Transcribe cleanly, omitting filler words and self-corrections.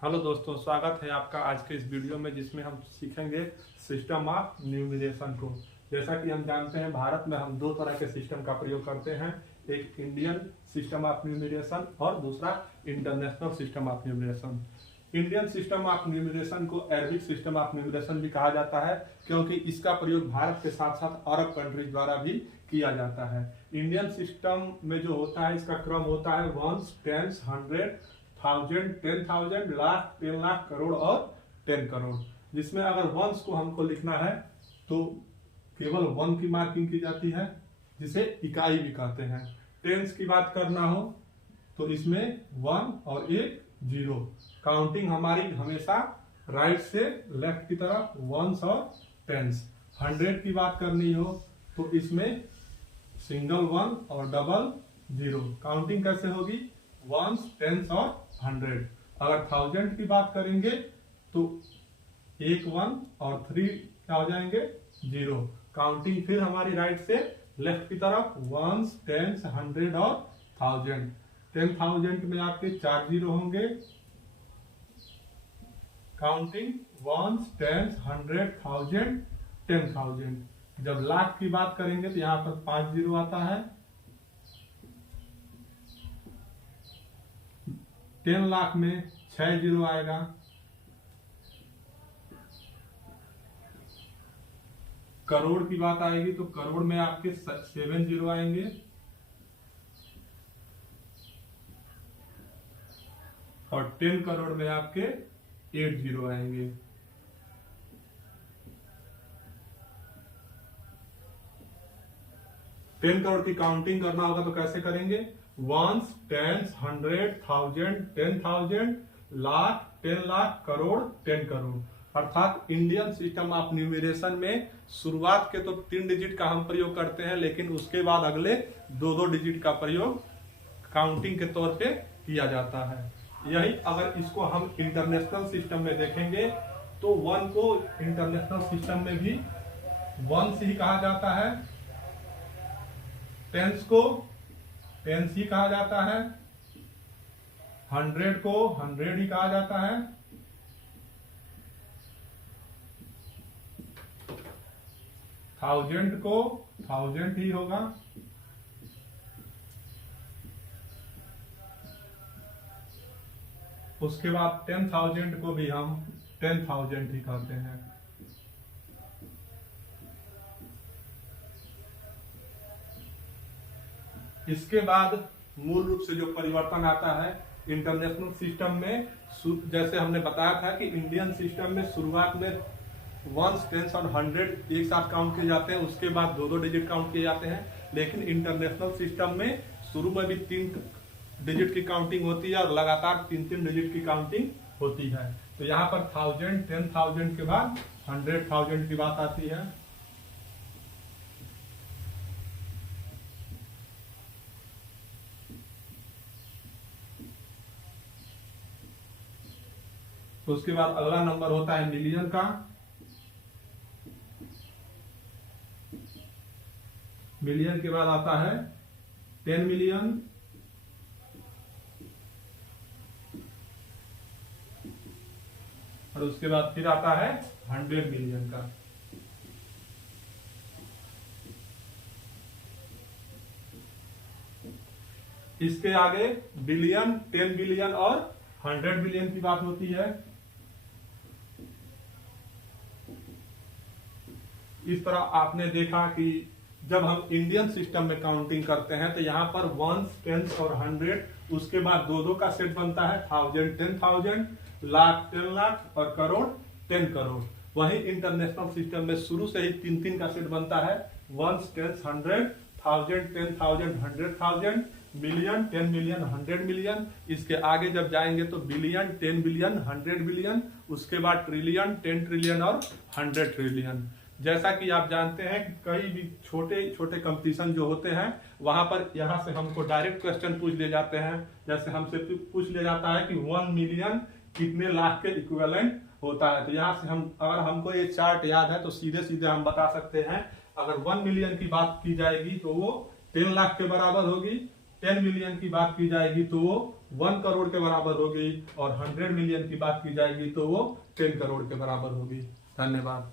Hello दोस्तों, स्वागत है आपका आज के इस वीडियो में जिसमें हम सीखेंगे सिस्टम ऑफ न्यूमरेशन को। जैसा कि हम जानते हैं, भारत में हम दो तरह के सिस्टम का प्रयोग करते हैं, एक इंडियन सिस्टम ऑफ न्यूमरेशन और दूसरा international system of numeration. Indian system of numeration को अरबिक सिस्टम ऑफ न्यूमरेशन भी कहा जाता है, क्योंकि इसका प्रयोग भारत के साथ साथ अरब कंट्रीज द्वारा भी किया जाता है। इंडियन सिस्टम में जो होता है, इसका क्रम होता है वंस, टेंस, 100, 1000, 10,000, लाख, 10 लाख, करोड़ और 10 करोड़। जिसमें अगर वंस को हमको लिखना है तो केवल 1 की मार्किंग की जाती है, जिसे इकाई भी कहते हैं। टेंस की बात करना हो तो इसमें 1 और एक 0। काउंटिंग हमारी हमेशा राइट से लेफ्ट की तरफ, वंस और टेंस। 100 की बात करनी हो तो इसमें सिंगल 1 और डबल 0। काउंटिंग कैसे होगी? वंस, टेंस और 100। अगर 1000 की बात करेंगे तो एक 1 और 3 क्या हो जाएंगे? 0। काउंटिंग फिर हमारी राइट से लेफ्ट की तरफ, वंस, टेंस, 100 और 1000। 10,000 में आपके 4 0 होंगे। Counting ones, tens, 100, 1000, 10,000। जब लाख की बात करेंगे तो यहाँ पर 5 0 आता है। 10 लाख में 6 0 आएगा। करोड़ की बात आएगी तो करोड़ में आपके 7 0 आएंगे। और 10 करोड़ में आपके 8 0 आएंगे। टेन करोड़ की काउंटिंग करना होगा तो कैसे करेंगे? Ones, tens, 100, 1000, 10,000, lakh, 10 lakh, crore, 10 crore. अर्थात इंडियन सिस्टम ऑफ न्यूमरेशन में शुरुआत के तो 3 डिजिट का हम प्रयोग करते हैं, लेकिन उसके बाद अगले 2 डिजिट का प्रयोग काउंटिंग के तौर पे किया जाता है। यही अगर इसको हम इंटरनेशनल सिस्टम में देखेंगे तो 1 को इंटरनेशनल सिस्टम में भी वंस ही कहा जाता है, टेंस को टेंस ही कहा जाता है, 100 को 100 ही कहा जाता है, 1000 को 1000 ही होगा, उसके बाद 10,000 को भी हम 10,000 ही कहते हैं। इसके बाद मूल रूप से जो परिवर्तन आता है इंटरनेशनल सिस्टम में, जैसे हमने बताया था कि इंडियन सिस्टम में शुरुआत में वंस, टेंस और 100 एक साथ काउंट किए जाते हैं, उसके बाद 2 डिजिट काउंट किए जाते हैं। लेकिन इंटरनेशनल सिस्टम में शुरू में भी 3 डिजिट की काउंटिंग होती है और लगातार 3 डिजिट की काउंटिंग होती है। तो यहाँ पर 1000, 10,000 के बाद 100,000 की बात आती है। तो उसके बाद अगला नंबर होता है मिलियन का। मिलियन के बाद आता है 10 मिलियन, और उसके बाद फिर आता है 100 मिलियन का। इसके आगे बिलियन, 10 बिलियन और 100 बिलियन की बात होती है। इस तरह आपने देखा कि जब हम इंडियन सिस्टम में काउंटिंग करते हैं तो यहाँ पर वंस, टेंस और 100, उसके बाद 2 का सेट बनता है, 1000, 10,000, लाख, 10 लाख और करोड़, 10 करोड़। वहीं इंटरनेशनल सिस्टम में शुरू से ही 3 का सेट बनता है, ones, tens, 100, 1000, 10,000, 100,000, million, 10 million, 100 million. इसके आगे जब जाएंगे तो बिलियन, 10 बिलियन, 100 बिलियन, उसके बाद ट्रिलियन, 10 ट्रिलियन और 100 ट्रिलियन। जैसा कि आप जानते हैं कि कई भी छोटे छोटे कंपटीशन जो होते हैं वहां पर यहाँ से हमको डायरेक्ट क्वेश्चन पूछ ले जाते हैं। जैसे हमसे पूछ लिया जाता है कि 1 मिलियन कितने लाख के इक्विवेलेंट होता है। तो यहाँ से हम, अगर हमको ये चार्ट याद है तो सीधे सीधे हम बता सकते हैं, अगर 1 मिलियन की बात की जाएगी तो वो 10 लाख के बराबर होगी, 10 मिलियन की बात की जाएगी तो वो 1 करोड़ के बराबर होगी और 100 मिलियन की बात की जाएगी तो वो 10 करोड़ के बराबर होगी। धन्यवाद।